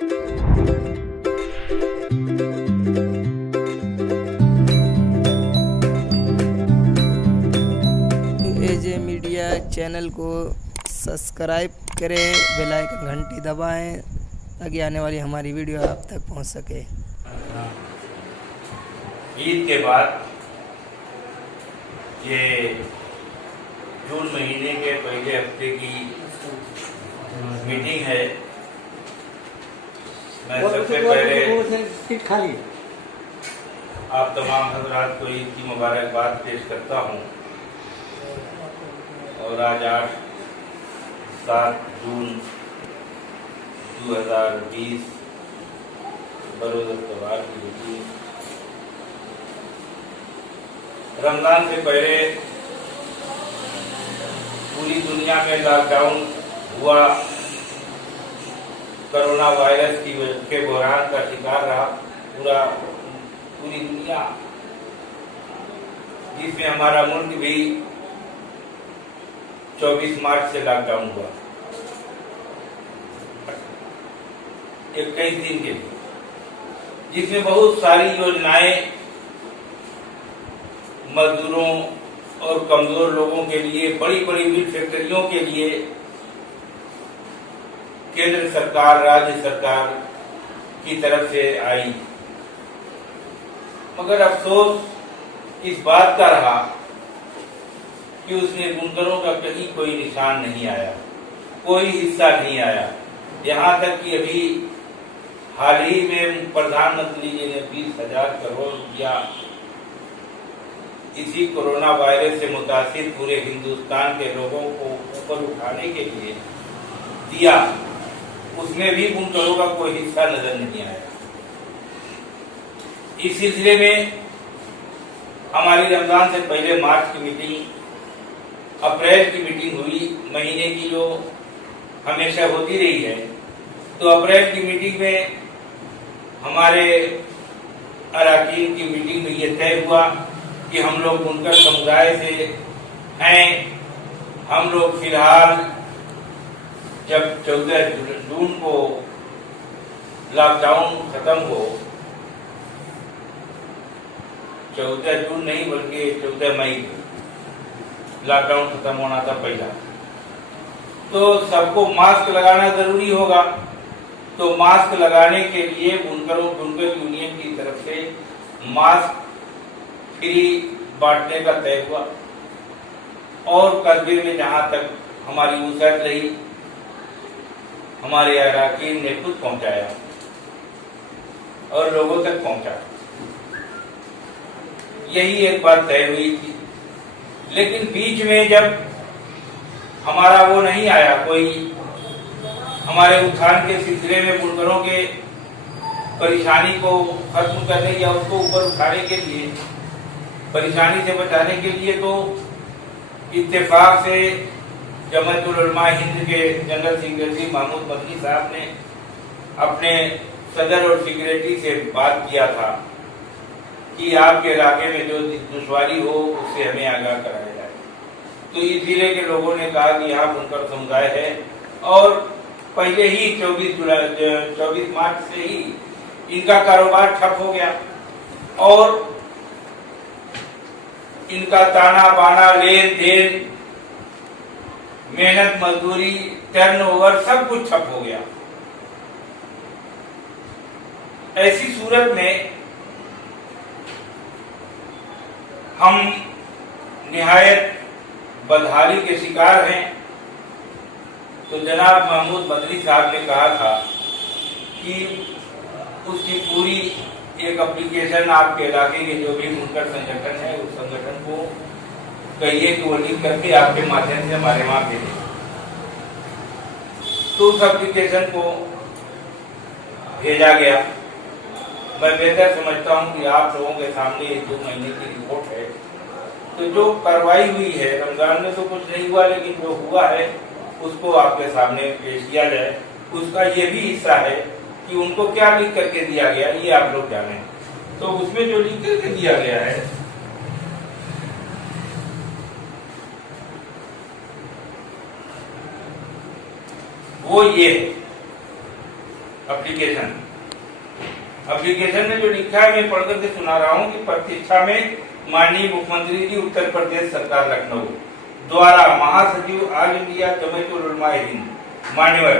एजे media channel को subscribe करें, bell icon घंटी दबाएं ताकि आने वाली हमारी वीडियो आप तक पहुंच सके। ईद के बाद ये जून महीने के पहले हफ्ते की मीटिंग है। मैं सबसे पहले आप तमाम हजरात को ईद की मुबारकबाद पेश करता हूँ। और आज 7 जून 2020 बरोज़ इत्तवार की मीटिंग। रमजान से पहले पूरी दुनिया में लॉकडाउन हुआ। कोरोना वायरस के बहरान का शिकार रहा पूरी दुनिया, जिसमें हमारा मुल्क भी 24 मार्च से लॉकडाउन हुआ 21 दिन के लिए, जिसमें बहुत सारी योजनाएं मजदूरों और कमजोर लोगों के लिए, बड़ी बड़ी मिल फैक्ट्रियों के लिए केंद्र सरकार, राज्य सरकार की तरफ से आई। मगर अफसोस इस बात का रहा कि उसमें बुनकरों का कहीं कोई निशान नहीं आया, कोई हिस्सा नहीं आया। यहाँ तक कि अभी हाल ही में प्रधानमंत्री जी ने 20,000 करोड़ रुपया इसी कोरोना वायरस से मुतासिर पूरे हिंदुस्तान के लोगों को ऊपर उठाने के लिए दिया। उसमें भी बुनकरों का कोई हिस्सा नजर नहीं आया। इस सिलसिले में हमारी रमजान से पहले मार्च की मीटिंग, अप्रैल की मीटिंग हुई, महीने की जो हमेशा होती रही है। तो अप्रैल की मीटिंग में हमारे अरकान की मीटिंग में ये तय हुआ कि हम लोग बुनकर समुदाय से हैं। हम लोग फिलहाल जब 14 जून को लॉकडाउन खत्म हो, 14 जून नहीं बल्कि 14 मई लॉकडाउन खत्म होना था पहला, तो सबको मास्क लगाना जरूरी होगा। तो मास्क लगाने के लिए बुनकर यूनियन की तरफ से मास्क फ्री बांटने का तय हुआ। और कस्बे में जहां तक हमारी वसअत रही, हमारे अरकान ने खुद पहुंचाया और लोगों तक पहुंचा। यही एक बात तय हुई थी। लेकिन बीच में जब हमारा वो नहीं आया, कोई हमारे उत्थान के सिलसिले में बुनकरों के परेशानी को खत्म करने या उसको ऊपर उठाने के लिए, परेशानी से बचाने के लिए, तो इत्तेफाक से जमाअतुल उलमा हिंद के जनरल सेक्रेटरी महमूद मदनी साहब ने अपने सदर और सेक्रेटरी से बात किया था कि आपके इलाके में जो दुश्वारी हो उससे हमें आगाह कराया जाए। तो इस जिले के लोगों ने कहा कि यहाँ बुनकर समुदाय है और पहले ही 24 मार्च से ही इनका कारोबार ठप हो गया और इनका ताना बाना, लेन देन, मेहनत मजदूरी, टर्नओवर सब कुछ ठप हो गया। ऐसी सूरत में हम निहायत बदहाली के शिकार हैं। तो जनाब महमूद मदनी साहब ने कहा था कि उसकी पूरी एक एप्लीकेशन आपके इलाके के जो भी बुनकर संगठन है उस संगठन को कहिए कि वो लिख करके आपके माध्यम से हमारे वहां भेजें। तो उस एप्लीकेशन को भेजा गया। मैं बेहतर समझता हूं कि आप लोगों के सामने 2 महीने की रिपोर्ट है। तो जो कार्रवाई हुई है, रमजान में तो कुछ नहीं हुआ, लेकिन जो हुआ है उसको आपके सामने पेश किया जाए। उसका ये भी हिस्सा है कि उनको क्या लिख करके दिया गया ये आप लोग जाने। तो उसमें जो लिख करके दिया गया है वो ये एप्लीकेशन में जो लिखा है मैं पढ़कर के सुना रहा हूँ कि प्रतीक्षा में माननीय मुख्यमंत्री जी उत्तर प्रदेश सरकार लखनऊ द्वारा महासचिव ऑल इंडिया जमीयत उलमा हिंद मान्यवर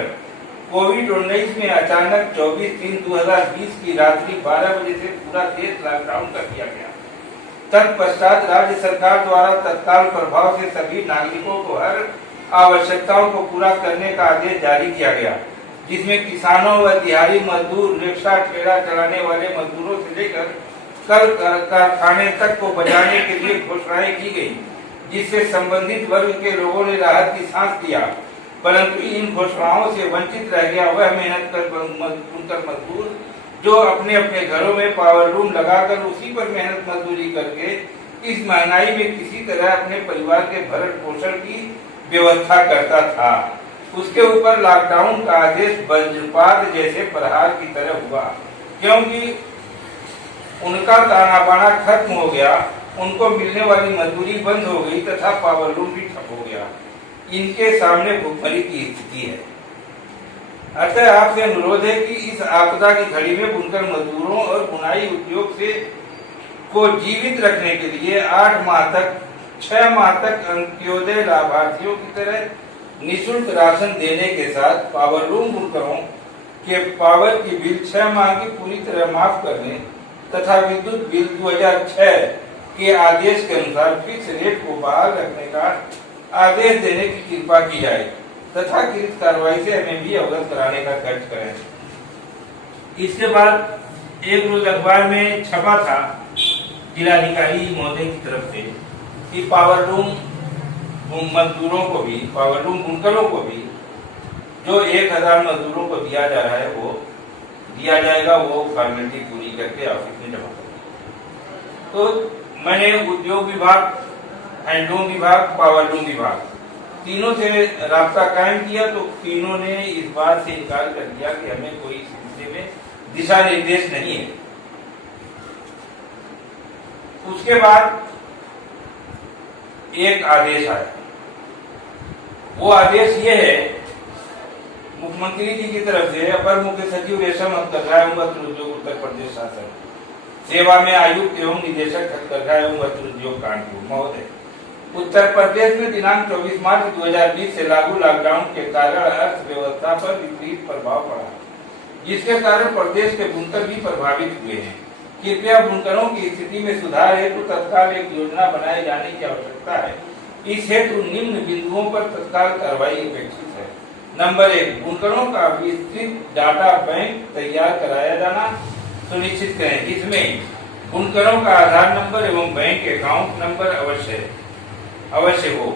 कोविड-19 में अचानक 24/3/2020 की रात्रि 12 बजे से पूरा देश लॉकडाउन कर दिया गया। तत्पश्चात राज्य सरकार द्वारा तत्काल प्रभाव से सभी नागरिकों को हर आवश्यकताओं को पूरा करने का आदेश जारी किया गया, जिसमें किसानों व दिहाड़ी मजदूर, रिक्शा ठेला चलाने वाले मजदूरों से लेकर कल कारखाने तक को बचाने के लिए घोषणाएं की गई, जिससे संबंधित वर्ग के लोगों ने राहत की सांस लिया। परंतु इन घोषणाओं से वंचित रह गया वह मेहनत कर बुनकर मजदूर जो अपने अपने घरों में पावर लूम लगाकर उसी पर मेहनत मजदूरी करके इस महंगाई में किसी तरह अपने परिवार के भरण पोषण की व्यवस्था करता था। उसके ऊपर लॉकडाउन का आदेश वज्रपात जैसे प्रहार की तरह हुआ, क्योंकि उनका ताना बाना खत्म हो गया, उनको मिलने वाली मजदूरी बंद हो गई तथा पावर लूम भी ठप हो गया। इनके सामने भुखमरी की स्थिति है। अतः आपसे अनुरोध है कि इस आपदा की घड़ी में बुनकर मजदूरों और बुनाई उद्योग से को जीवित रखने के लिए 6 माह तक अंत्योदय लाभार्थियों की तरह निःशुल्क राशन देने के साथ पावर लूम बुनकरों के पावर की बिल 6 माह की पूरी तरह माफ करने तथा विद्युत बिल 2006 के आदेश के अनुसार फिक्स रेट को बहाल रखने का आदेश देने की कृपा की जाए तथा कृत कार्रवाई से हमें भी अवगत कराने का खर्च करें। इसके बाद एक रोज अखबार में छपा था जिलाधिकारी महोदय की तरफ से कि पावर लूम मजदूरों को भी, पावर लूम बुनकरों को भी जो 1000 मजदूरों को दिया जा रहा है वो दिया जाएगा, वो फॉर्मेलिटी पूरी करके ऑफिस में जमा करेंगे। तो मैंने उद्योग विभाग, हैंडलूम विभाग, पावर लूम विभाग तीनों से रास्ता कायम किया, तो तीनों ने इस बात से इनकार कर दिया कि हमें कोई इस विषय में दिशा निर्देश नहीं है। उसके बाद एक आदेश आया, वो आदेश ये है मुख्यमंत्री जी की तरफ से अपर मुख्य सचिव रेशम हथकरघा एवं वस्त्र उद्योग उत्तर प्रदेश शासन सेवा में आयुक्त एवं निदेशक हथकरघा एवं वस्त्र उद्योग कानपुर महोदय, उत्तर प्रदेश में दिनांक 24 मार्च 2020 से लागू लॉकडाउन के कारण अर्थव्यवस्था पर विपरीत प्रभाव पड़ा, जिसके कारण प्रदेश के बुनकर भी प्रभावित हुए हैं। कृपया बुनकरों की स्थिति में सुधार हेतु तत्काल एक योजना बनाए जाने की आवश्यकता है। इस हेतु निम्न बिंदुओं पर तत्काल कार्रवाई अपेक्षित है। नंबर 1, बुनकरों का विस्तृत डाटा बैंक तैयार कराया जाना सुनिश्चित करें, जिसमें बुनकरों का आधार नंबर एवं बैंक अकाउंट नंबर अवश्य हो।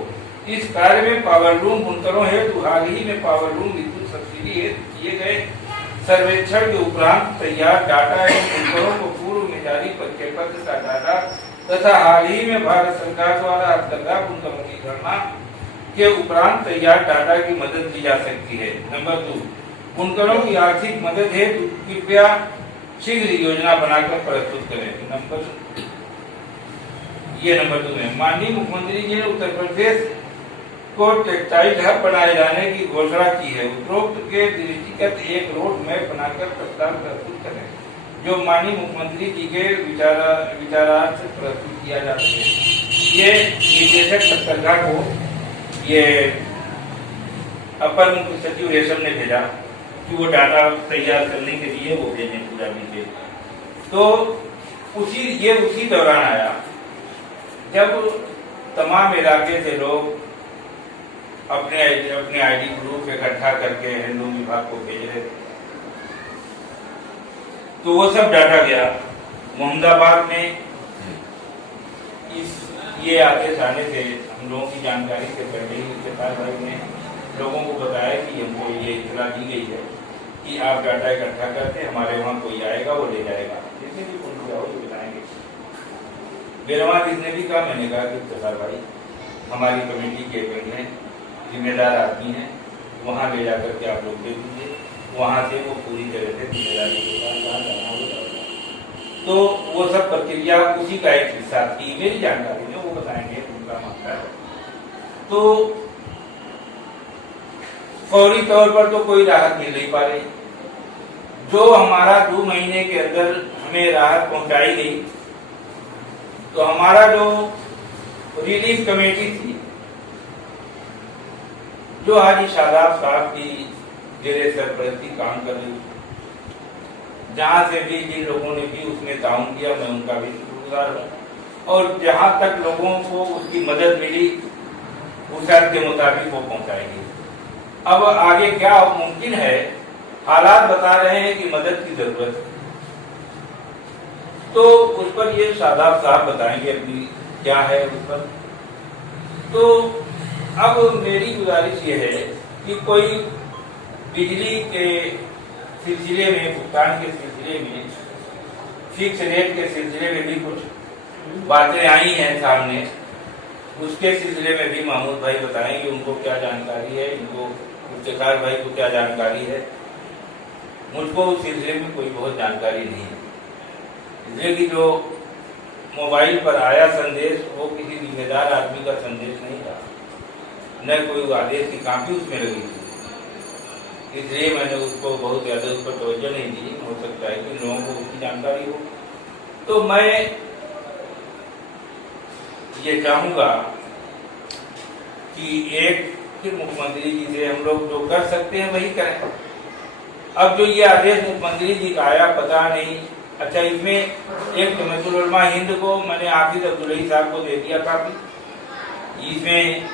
इस कार्य में पावर लूम बुनकरों हेतु हाल ही में पावर लूम विद्युत सब्सिडी हेतु किए गए सर्वेक्षण के उपरांत तैयार डाटा एवं बुनकरों को पूर्व में जारी परिचय पत्र का डाटा तथा हाल ही में भारत सरकार द्वारा हथकरघा बुनकरों की गणना के उपरांत तैयार डाटा की मदद ली जा सकती है। नंबर 2, बुनकरों की आर्थिक मदद हेतु कृपया शीघ्र योजना बनाकर प्रस्तुत करें। नंबर 2 में माननीय मुख्यमंत्री जी ने उत्तर प्रदेश को टेक्सटाइल हब बनाए जाने की घोषणा की है। उपरोक्त के दृष्टिगत एक रोड मैप बनाकर प्रस्ताव प्रस्तुत करें, जो माननीय मुख्यमंत्री जी के विचारार्थ से प्रस्तुत किया जा सके। ये निदेशक हथकरघा को ये अपर मुख्य सचिव रेशम ने भेजा कि वो डाटा तैयार करने के लिए वो भेजें पूरा नीचे। तो उसी दौरान आया जब तमाम इलाके से लोग अपने आईडी ग्रुप इकट्ठा करके हैंडलूम विभाग को भेज रहे थे, तो वो सब डाटा गया। मोहम्मदाबाद में ये आदेश आने से हम लोगों की जानकारी से पहले ही उत्तर भाई ने लोगों को बताया कि हमको ये इतला दी गई है कि आप डाटा इकट्ठा करते, हमारे वहाँ कोई आएगा वो ले जाएगा, जिसने भी फोन किया हो तो बताएंगे। मेरे वहाँ जिसने भी कहा, मैंने कहा कि उत्तर भाई हमारी कमेटी के हैं, जिम्मेदार आदमी हैं, वहाँ ले जाकर के आप लोग दे दीजिए, वहाँ से वो पूरी तरह से जिम्मेदारी के साथ जाना होगा। तो वो सब प्रक्रिया उसी का एक हिस्सा थी। मेरी जानकारी में वो बताएंगे उनका मामला है। तो फौरी तौर पर तो कोई राहत मिल नहीं पा रही, जो हमारा 2 महीने के अंदर हमें राहत पहुंचाई गई, तो हमारा जो रिलीफ कमेटी थी, जो हाजी शादाब साहब की जेरे सरपरस्ती काम कर रही थी, जहां से भी जिन लोगों ने भी उसमें ताउन किया, मैं उनका भी शुक्रगुजार हूँ। और जहां तक लोगों को उसकी मदद मिली, उस शर्त के मुताबिक वो पहुंचाएगी। अब आगे क्या मुमकिन है, हालात बता रहे हैं कि मदद की जरूरत है, तो उस पर ये शादाब साहब बताएंगे अपनी क्या है उस पर। तो अब मेरी गुजारिश ये है कि कोई बिजली के सिलसिले में, भुगतान के सिलसिले में, फिक्स रेट के सिलसिले में भी कुछ बातें आई हैं सामने, उसके सिलसिले में भी महमूद भाई बताएंगे उनको क्या जानकारी है, इनको इफ्तिखार भाई को क्या जानकारी है। मुझको उस सिलसिले में कोई बहुत जानकारी नहीं है, इसलिए कि जो मोबाइल पर आया संदेश वो किसी जिम्मेदार आदमी का संदेश नहीं था, न कोई आदेश की कापी उसमें लगी थी, इसलिए मैंने उसको बहुत ज्यादा उस पर तवज्जो नहीं दी। हो सकता है कि लोगों को उसकी जानकारी हो। तो मैं ये चाहूंगा कि एक फिर मुख्यमंत्री जी से हम लोग जो कर सकते हैं वही करें। अब जो ये आदेश मुख्यमंत्री जी का आया, पता नहीं, अच्छा इसमें एक जमीयतुल उलमा हिंद को मैंने हाफिज अब्दुल्लाही साहब को दे दिया काफी, इसमें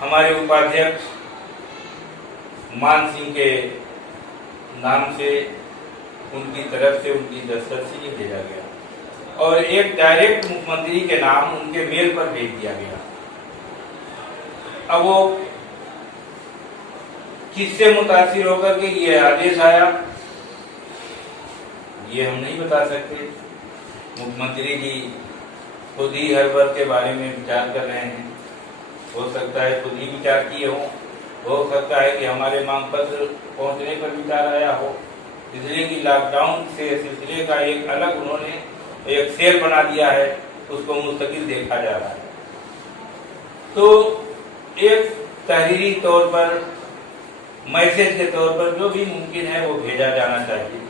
हमारे उपाध्यक्ष मान सिंह के नाम से, उनकी तरफ से, उनकी दस्तखत से ये भेजा गया, और एक डायरेक्ट मुख्यमंत्री के नाम उनके मेल पर भेज दिया गया। अब वो किससे मुतासिर होकर के ये आदेश आया, ये हम नहीं बता सकते। मुख्यमंत्री जी खुद ही हर वर्ग के बारे में विचार कर रहे हैं, हो सकता है खुद ही विचार किए हो सकता है कि हमारे मांग पत्र पहुंचने पर विचार आया हो, इसलिए कि लॉकडाउन से सिलसिले का एक अलग उन्होंने एक सेल बना दिया है, उसको मुस्तकिल देखा जा रहा है। तो एक तहरीरी तौर पर, मैसेज के तौर पर जो भी मुमकिन है वो भेजा जाना चाहिए,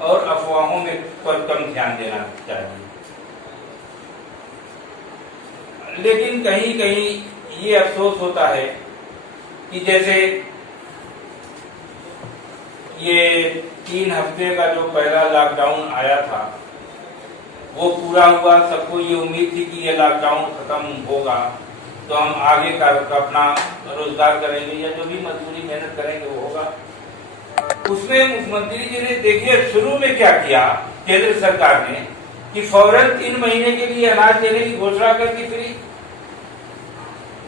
और अफवाहों में पर कम ध्यान देना चाहिए। लेकिन कहीं कहीं ये अफसोस होता है कि जैसे ये 3 हफ्ते का जो पहला लॉकडाउन आया था वो पूरा हुआ, सबको ये उम्मीद थी कि ये लॉकडाउन खत्म होगा तो हम आगे का अपना रोजगार करेंगे या जो भी मजदूरी मेहनत करेंगे वो होगा। उसमें मुख्यमंत्री जी ने देखिए शुरू में क्या किया, केंद्र सरकार ने कि फौरन 3 महीने के लिए अनाज देने की घोषणा कर दी, फ्री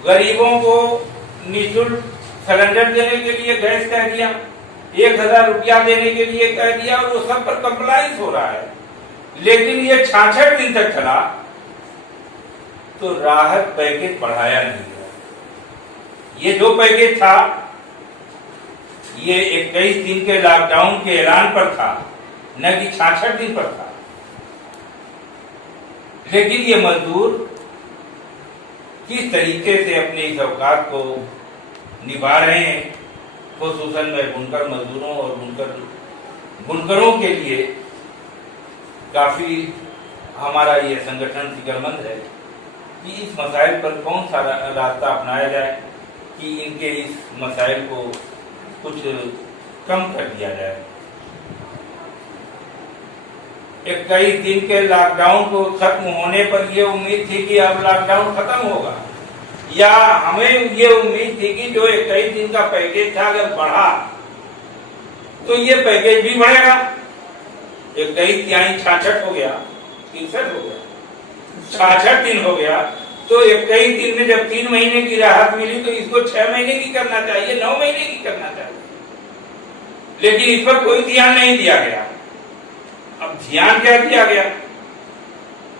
गरीबों को निःशुल्क सिलेंडर देने के लिए गैस कह दिया, 1000 रुपया देने के लिए कह दिया, और वो सब पर कंप्लाइंस हो रहा है। लेकिन ये 66 दिन तक चला तो राहत पैकेज बढ़ाया नहीं गया। ये जो पैकेज था ये 21 दिन के लॉकडाउन के ऐलान पर था, न कि 66 दिन पर था। लेकिन ये मजदूर किस तरीके से अपने इस औकात को निभा रहे हैं, खुसूसन में बुनकर मजदूरों और बुनकरों के लिए काफी हमारा ये संगठन फिक्रमंद है कि इस मसाइल पर कौन सा रास्ता अपनाया जाए कि इनके इस मसाइल को कुछ कम कर दिया जाए। 21 दिन के लॉकडाउन को खत्म होने पर यह उम्मीद थी कि अब लॉकडाउन खत्म होगा, या हमें ये उम्मीद थी कि जो 21 दिन का पैकेज था अगर बढ़ा तो ये पैकेज भी बढ़ेगा। 21 यानी 66 हो गया, 63 हो गया, 66 दिन हो गया, तो 21 दिन में जब 3 महीने की राहत मिली तो इसको 6 महीने की करना चाहिए, 9 महीने की करना चाहिए। लेकिन इस पर कोई ध्यान नहीं दिया गया। अब ध्यान क्या दिया गया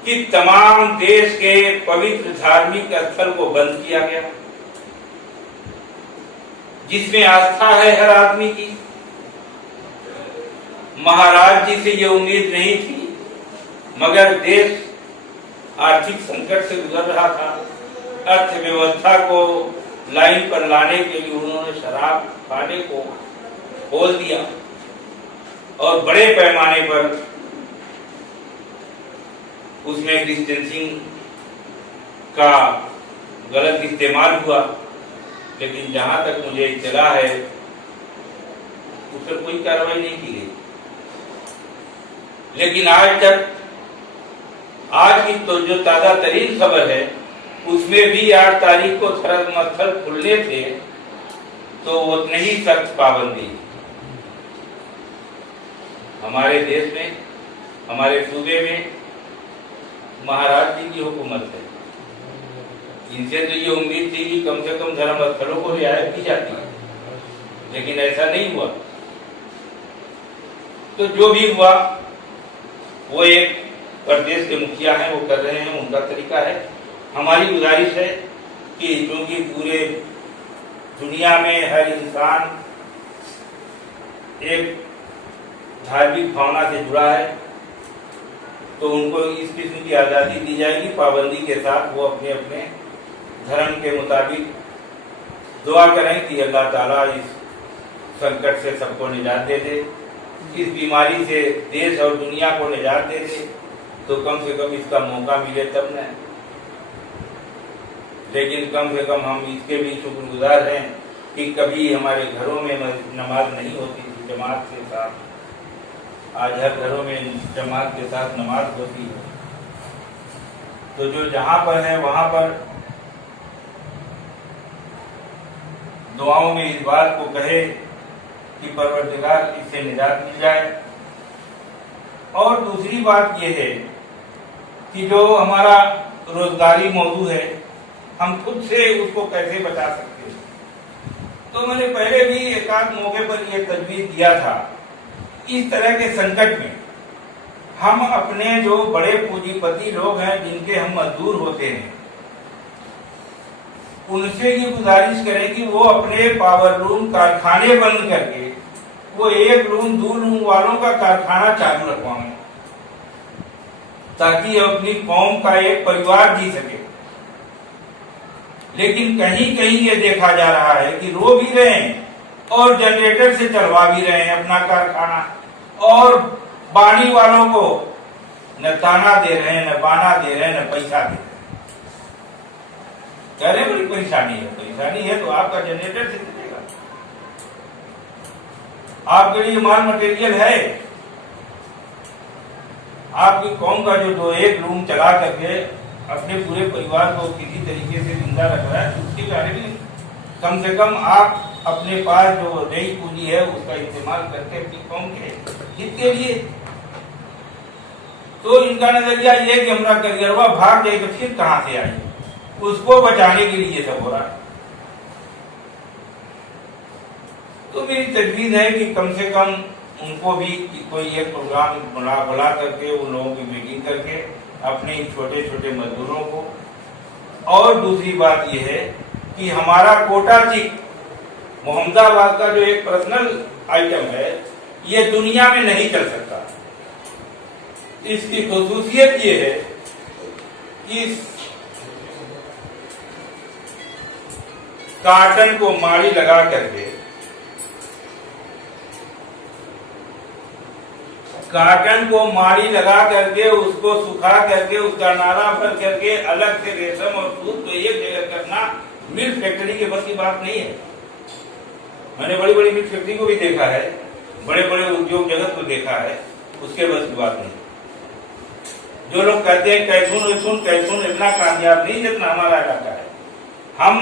कि तमाम देश के पवित्र धार्मिक स्थल को बंद किया गया, जिसमें आस्था है हर आदमी की। महाराज जी से ये उम्मीद नहीं थी, मगर देश आर्थिक संकट से गुजर रहा था। अर्थव्यवस्था को लाइन पर लाने के लिए उन्होंने शराब खाने को खोल दिया, और बड़े पैमाने पर उसमें डिस्टेंसिंग का गलत इस्तेमाल हुआ, लेकिन जहां तक मुझे इत्तला है उस पर कोई कार्रवाई नहीं की गई। लेकिन आज की तो जो ताजा तरीन खबर है उसमें भी 8 तारीख को थरक मत्थर खुलने थे, तो उतने ही सख्त पाबंदी हमारे देश में, हमारे सूबे में महाराज जी की हुकूमत है। इनसे तो ये उम्मीद थी कि कम से कम धर्म स्थलों को रियायत की जाती है, लेकिन ऐसा नहीं हुआ। तो जो भी हुआ वो एक प्रदेश के मुखिया हैं, वो कर रहे हैं, उनका तरीका है। हमारी गुजारिश है कि क्योंकि पूरे दुनिया में हर इंसान एक धार्मिक भावना से जुड़ा है, तो उनको इस किस्म की आज़ादी दी जाएगी, पाबंदी के साथ वो अपने अपने धर्म के मुताबिक दुआ करें कि अल्लाह ताला इस संकट से सबको निजात दे दे, इस बीमारी से देश और दुनिया को निजात दे दे, तो कम से कम इसका मौका मिले तब न। लेकिन कम से कम हम इसके भी शुक्रगुजार हैं कि कभी हमारे घरों में नमाज नहीं होती थी जमात के साथ, आज हर घरों में जमात के साथ नमाज होती है। तो जो जहां पर है वहां पर दुआओं में इस बात को कहे कि परवरदिगार इससे निजात मिल जाए। और दूसरी बात यह है कि जो हमारा रोजगारी मौजू है, हम खुद से उसको कैसे बचा सकते हैं। तो मैंने पहले भी एक आध मौके पर यह तजवीज दिया था, इस तरह के संकट में हम अपने जो बड़े पूंजीपति लोग हैं, जिनके हम मजदूर होते हैं, उनसे ये गुजारिश करें कि वो अपने पावर लूम कारखाने बंद करके वो 1 लूम 2 लूम वालों का कारखाना चालू रखवाएं, ताकि अपनी कौम का एक परिवार जी सके। लेकिन कहीं कहीं ये देखा जा रहा है कि रो भी रहे हैं और जनरेटर से चलवा भी रहे हैं अपना कारखाना, और बानी वालों को न ताना दे रहे हैं, न बाना दे रहे हैं, न पैसा दे रहे हैं। कह रहे बड़ी परेशानी है तो आपका जनरेटर से चलेगा, आपके लिए माल मटेरियल है। आपकी कौम का जो 1 लूम चला करके अपने पूरे परिवार को किसी तरीके से जिंदा रख रहा है, उसके बारे में कम से कम आप अपने पास जो नई पूंजी है उसका इस्तेमाल करके अपनी कौम के हित के लिए। तो इनका नजरिया ये कि हमारा करियरवा भाग जाए तो फिर कहां से आए, उसको बचाने के लिए सब हो रहा है। तो मेरी तजवीज है कि कम से कम उनको भी कोई एक प्रोग्राम बुला करके उन लोगों की मीटिंग करके अपने छोटे छोटे मजदूरों को। और दूसरी बात यह है कि हमारा कोटा चिक मोहम्मदाबाद का जो एक पर्सनल आइटम है, ये दुनिया में नहीं चल सकता। इसकी खुसूसियत ये है कि कार्टन को माड़ी लगा करके उसको सुखा करके उसका नारा भर करके अलग से रेशम और सूत को एक जगह करना मिल्क फैक्ट्री के बस की बात नहीं है। मैंने बड़ी बड़ी मिल्क फैक्ट्री को भी देखा है, बड़े बड़े उद्योग जगत को देखा है, उसके बस की बात नहीं। जो लोग कहते हैं कैथून इतना कामयाब नहीं जितना हमारा इलाका है। हम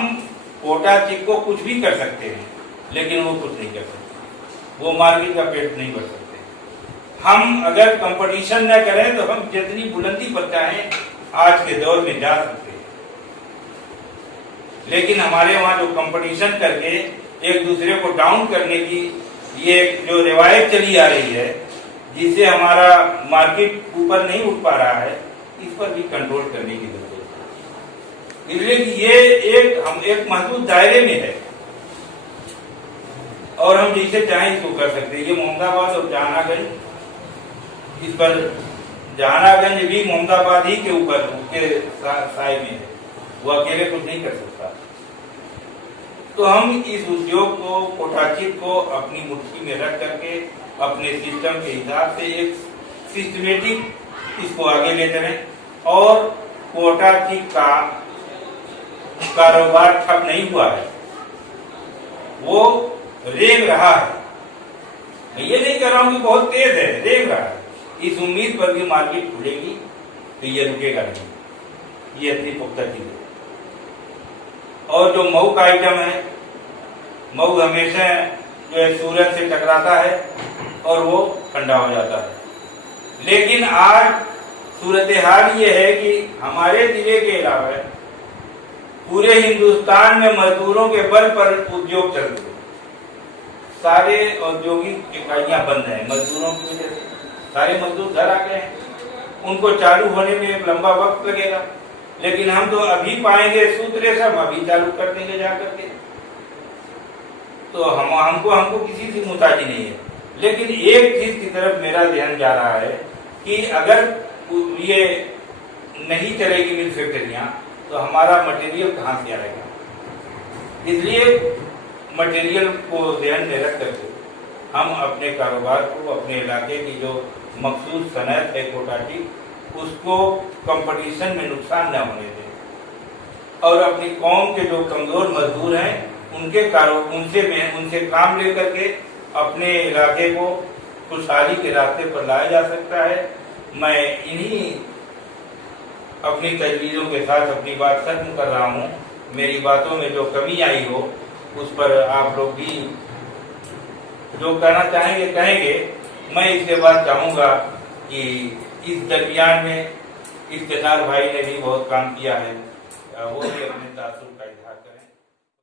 कोटा चिक को कुछ भी कर सकते हैं, लेकिन वो कुछ नहीं कर सकते, वो मार्केट का पेट नहीं भर सकते। हम अगर कंपटीशन न करें तो हम जितनी बुलंदी पर चाहें आज के दौर में जा सकते हैं, लेकिन हमारे वहां जो कंपटीशन करके एक दूसरे को डाउन करने की ये जो रिवायत चली आ रही है, जिससे हमारा मार्केट ऊपर नहीं उठ पा रहा है, इस पर भी कंट्रोल करने की जरूरत है। इसलिए कि ये हम एक महदूद दायरे में है और हम जिसे चाहें इसको कर सकते हैं। ये मोहम्मदाबाद और जहानागंज, इस पर जहानागंज भी मोहम्मदाबाद ही के ऊपर उसके साए में है, वो अकेले कुछ नहीं कर सकता। तो हम इस उद्योग को, कोटाचित को अपनी मुट्ठी में रख करके अपने सिस्टम के हिसाब से एक सिस्टमेटिक इसको आगे ले चलें और कोटा ठीक का कारोबार ठप नहीं हुआ है, वो रेंग रहा है। मैं ये नहीं कह रहा हूं कि बहुत तेज है, रेंग रहा है। इस उम्मीद पर भी मार्केट खुलेगी तो ये रुकेगा नहीं, ये अपनी पुख्ता चीज है। और जो मऊ का आइटम है, मऊ हमेशा जो है सूरज से टकराता है और वो ठंडा हो जाता है। लेकिन आज सूरत हाल ये है कि हमारे जिले के अलावा पूरे हिंदुस्तान में मजदूरों के बल पर उद्योग चल रहे हैं। सारे औद्योगिक इकाइयां बंद हैं मजदूरों की वजह से। सारे मजदूर घर आ गए हैं, उनको चालू होने में एक लंबा वक्त लगेगा, लेकिन हम तो अभी पाएंगे सूत्र सब अभी चालू कर देंगे जाकर के। तो हमको किसी से मुताजी नहीं है। लेकिन एक चीज की तरफ मेरा ध्यान जा रहा है कि अगर ये नहीं चलेगी मिल फैक्ट्रियां तो हमारा मटेरियल कहां से आएगा। इसलिए मटेरियल को ध्यान में रख करके हम अपने कारोबार को, अपने इलाके की जो मखसूस सनत है कोटा की, उसको कंपटीशन में नुकसान न होने दें और अपनी कौम के जो कमजोर मजदूर हैं उनसे काम लेकर के अपने इलाके को खुशहाली के रास्ते पर लाया जा सकता है। मैं इन्हीं अपनी तजवीज़ों के साथ अपनी बात खत्म कर रहा हूँ। मेरी बातों में जो कमी आई हो उस पर आप लोग भी जो कहना चाहेंगे कहेंगे। मैं इसके बाद चाहूँगा कि इस दरमियान में इफ्तिखार भाई ने भी बहुत काम किया है, वो भी अपने तासुर